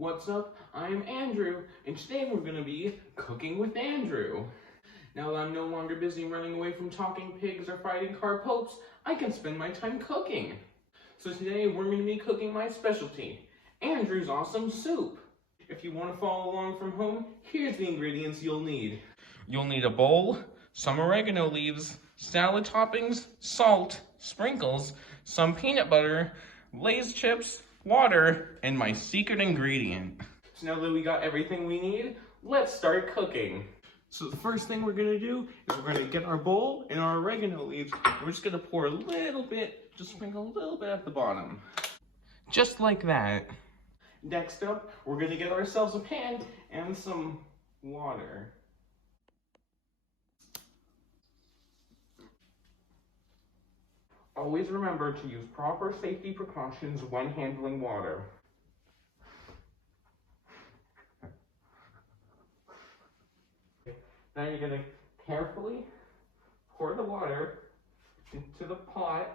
What's up? I'm Andrew, and today we're going to be cooking with Andrew. Now that I'm no longer busy running away from talking pigs or fighting car popes, I can spend my time cooking. So today we're going to be cooking my specialty, Andrew's awesome soup. If you want to follow along from home, here's the ingredients you'll need. You'll need a bowl, some oregano leaves, salad toppings, salt, sprinkles, some peanut butter, Lay's chips, water, and my secret ingredient. So now that we got everything we need, let's start cooking. So the first thing we're gonna do is we're gonna get our bowl and our oregano leaves. We're just gonna pour a little bit, just sprinkle a little bit at the bottom. Just like that. Next up, we're gonna get ourselves a pan and some water. Always remember to use proper safety precautions when handling water. Now you're going to carefully pour the water into the pot.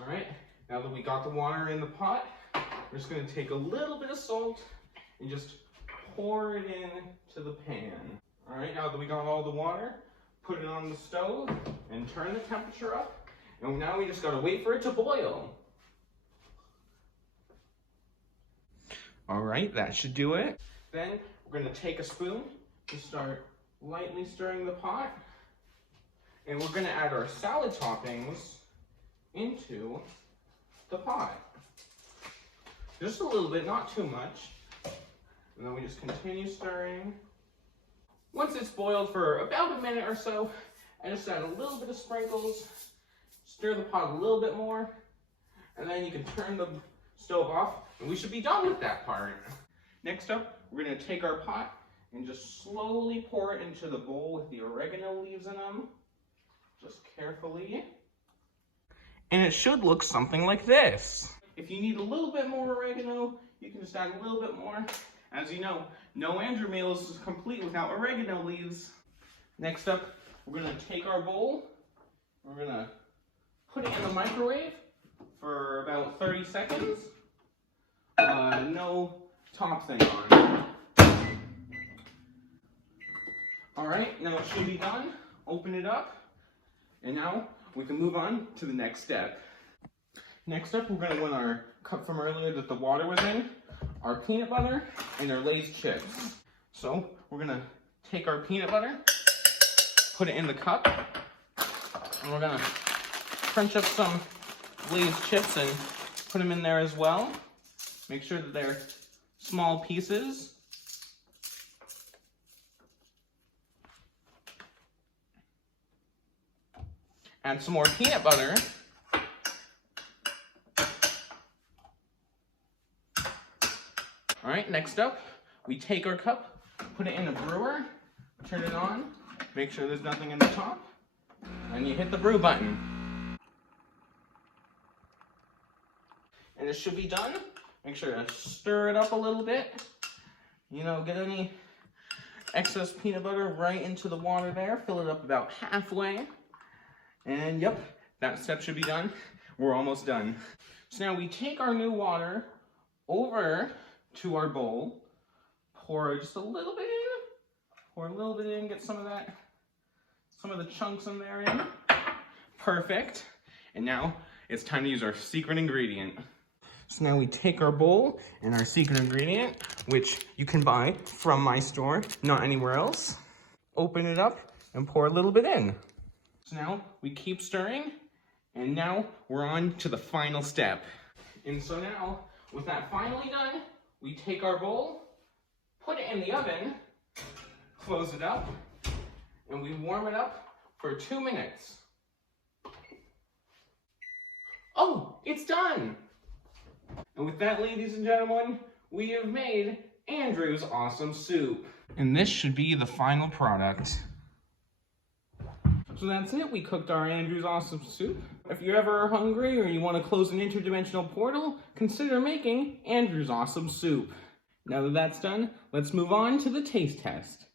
Alright, now that we got the water in the pot, we're just going to take a little bit of salt and just pour it into the pan. Alright, now that we got all the water, put it on the stove and turn the temperature up. And now we just gotta wait for it to boil. Alright, that should do it. Then we're gonna take a spoon and start lightly stirring the pot. And we're gonna add our salad toppings into the pot. Just a little bit, not too much. And then we just continue stirring. Once it's boiled for about a minute or so, I just add a little bit of sprinkles, stir the pot a little bit more, and then you can turn the stove off, and we should be done with that part. Next up, we're gonna take our pot and just slowly pour it into the bowl with the oregano leaves in them, just carefully. And it should look something like this. If you need a little bit more oregano, you can just add a little bit more. As you know, no Andrew meal is complete without oregano leaves. Next up, we're gonna take our bowl, we're gonna put it in the microwave for about 30 seconds. No top thing on. All right, now it should be done. Open it up, and now we can move on to the next step. Next up, we're gonna want our cup from earlier that the water was in, our peanut butter, and our Lay's chips. So we're gonna take our peanut butter, put it in the cup, and we're gonna crunch up some Lay's chips and put them in there as well. Make sure that they're small pieces. Add some more peanut butter. All right, next up, we take our cup, put it in a brewer, turn it on, make sure there's nothing in the top, and you hit the brew button. And it should be done. Make sure to stir it up a little bit. You know, get any excess peanut butter right into the water there, fill it up about halfway. And yep, that step should be done. We're almost done. So now we take our new water over to our bowl, pour just a little bit in, get some of the chunks in there in. Perfect. And now it's time to use our secret ingredient. So now we take our bowl and our secret ingredient, which you can buy from my store, not anywhere else. Open it up and pour a little bit in. So now we keep stirring, and now we're on to the final step. And so now, with that finally done, we take our bowl, put it in the oven, close it up, and we warm it up for 2 minutes. Oh, it's done! And with that, ladies and gentlemen, we have made Andrew's awesome soup. And this should be the final product. So that's it, we cooked our Andrew's awesome soup. If you're ever hungry or you want to close an interdimensional portal, consider making Andrew's awesome soup. Now that that's done, let's move on to the taste test.